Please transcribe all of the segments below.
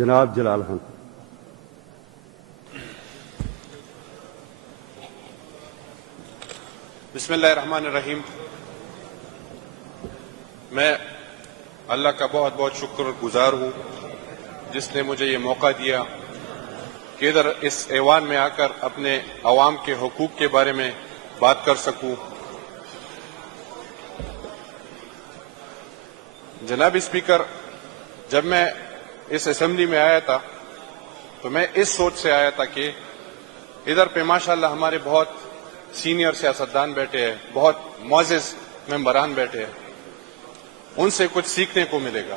جناب جلال خان۔ بسم اللہ الرحمن الرحیم۔ میں اللہ کا بہت بہت شکر گزار ہوں جس نے مجھے یہ موقع دیا کہ ادھر اس ایوان میں آ کر اپنے عوام کے حقوق کے بارے میں بات کر سکوں۔ جناب اسپیکر، جب میں اس اسمبلی میں آیا تھا تو میں اس سوچ سے آیا تھا کہ ادھر پہ ماشاءاللہ ہمارے بہت سینئر سیاستدان بیٹھے ہیں، بہت معزز ممبران بیٹھے ہیں، ان سے کچھ سیکھنے کو ملے گا،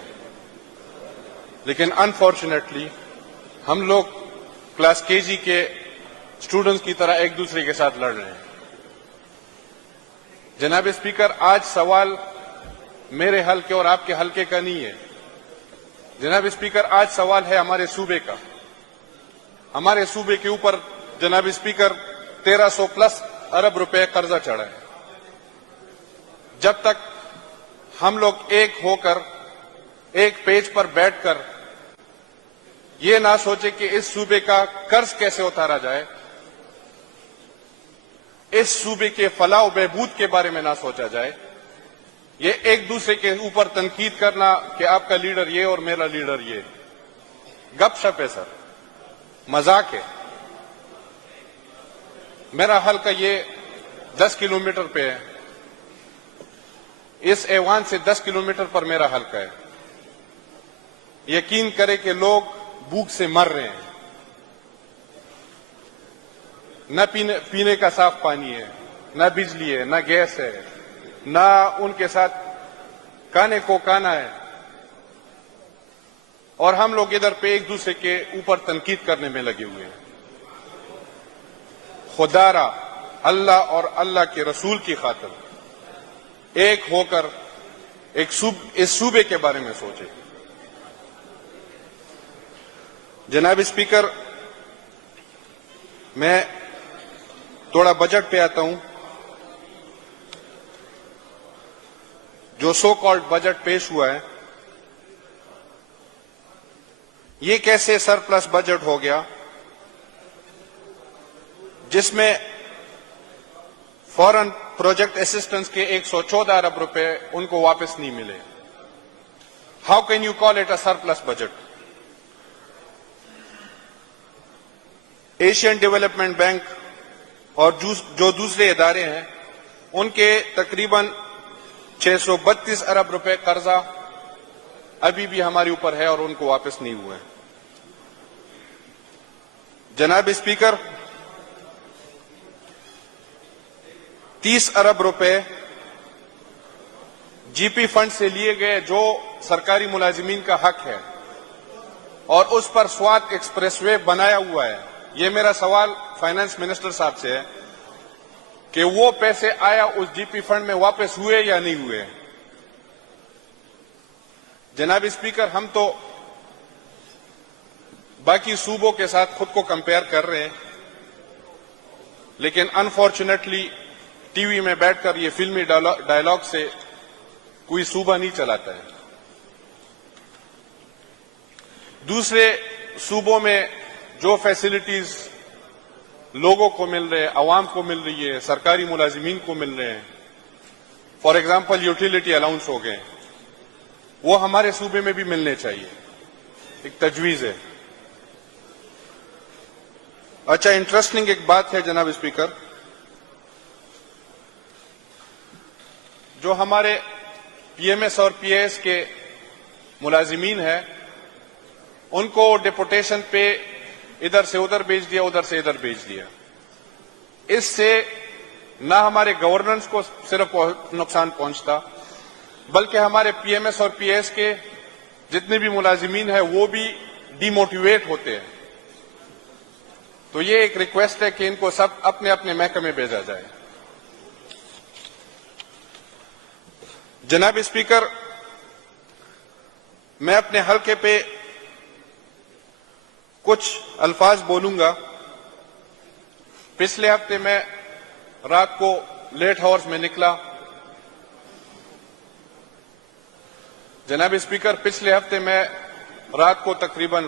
لیکن انفارچونیٹلی ہم لوگ کلاس کے جی کے اسٹوڈنٹس کی طرح ایک دوسرے کے ساتھ لڑ رہے ہیں۔ جناب اسپیکر، آج سوال میرے حلقے اور آپ کے حلقے کا نہیں ہے۔ جناب اسپیکر، آج سوال ہے ہمارے صوبے کا۔ ہمارے صوبے کے اوپر جناب اسپیکر 1300+ ارب روپے قرضہ چڑھا ہے۔ جب تک ہم لوگ ایک ہو کر ایک پیج پر بیٹھ کر یہ نہ سوچے کہ اس صوبے کا قرض کیسے اتارا جائے، اس صوبے کے فلاح و بہبود کے بارے میں نہ سوچا جائے، یہ ایک دوسرے کے اوپر تنقید کرنا کہ آپ کا لیڈر یہ اور میرا لیڈر یہ، گپ شپ ہے سر، مذاق ہے۔ میرا حلقہ یہ 10 کلومیٹر پہ ہے، اس ایوان سے 10 کلومیٹر پر میرا حلقہ ہے۔ یقین کرے کہ لوگ بھوک سے مر رہے ہیں، نہ پینے کا صاف پانی ہے، نہ بجلی ہے، نہ گیس ہے، نہ ان کے ساتھ کھانے کو کھانا ہے، اور ہم لوگ ادھر پہ ایک دوسرے کے اوپر تنقید کرنے میں لگے ہوئے ہیں۔ خدا را اللہ اور اللہ کے رسول کی خاطر ایک ہو کر اس صوبے کے بارے میں سوچے۔ جناب اسپیکر، میں تھوڑا بجٹ پہ آتا ہوں۔ جو سو کالڈ بجٹ پیش ہوا ہے، یہ کیسے سرپلس بجٹ ہو گیا جس میں فورن پروجیکٹ اسسٹنس کے 114 ارب روپے ان کو واپس نہیں ملے؟ How can you call it a surplus budget? Asian development bank اور جو دوسرے ادارے ہیں ان کے تقریباً 632 ارب روپے قرضہ ابھی بھی ہمارے اوپر ہے اور ان کو واپس نہیں ہوئے۔ جناب اسپیکر، 30 ارب روپے جی پی فنڈ سے لیے گئے جو سرکاری ملازمین کا حق ہے، اور اس پر سوات ایکسپریس وے بنایا ہوا ہے۔ یہ میرا سوال فائنانس منسٹر صاحب سے ہے کہ وہ پیسے آیا اس جی پی فنڈ میں واپس ہوئے یا نہیں ہوئے؟ جناب اسپیکر، ہم تو باقی صوبوں کے ساتھ خود کو کمپیئر کر رہے ہیں، لیکن انفارچونیٹلی ٹی وی میں بیٹھ کر یہ فلمی ڈائلاگ سے کوئی صوبہ نہیں چلاتا ہے۔ دوسرے صوبوں میں جو فیسلٹیز لوگوں کو مل رہے ہیں، عوام کو مل رہی ہے، سرکاری ملازمین کو مل رہے ہیں، فار ایگزامپل یوٹیلیٹی الاؤنس ہو گئے، وہ ہمارے صوبے میں بھی ملنے چاہیے، ایک تجویز ہے۔ اچھا، انٹرسٹنگ ایک بات ہے جناب اسپیکر، جو ہمارے پی ایم ایس اور پی ایس کے ملازمین ہیں ان کو ڈیپوٹیشن پہ ادھر سے ادھر بھیج دیا، ادھر سے ادھر بھیج دیا۔ اس سے نہ ہمارے گورننس کو صرف نقصان پہنچتا بلکہ ہمارے پی ایم ایس اور پی ایس کے جتنے بھی ملازمین ہیں وہ بھی ڈی موٹیویٹ ہوتے ہیں۔ تو یہ ایک ریکویسٹ ہے کہ ان کو سب اپنے اپنے محکمے بھیجا جائے۔ جناب اسپیکر، میں اپنے حلقے پہ کچھ الفاظ بولوں گا۔ پچھلے ہفتے میں رات کو لیٹ ہاورز میں نکلا۔ جناب اسپیکر، پچھلے ہفتے میں رات کو تقریباً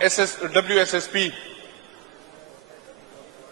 WSSP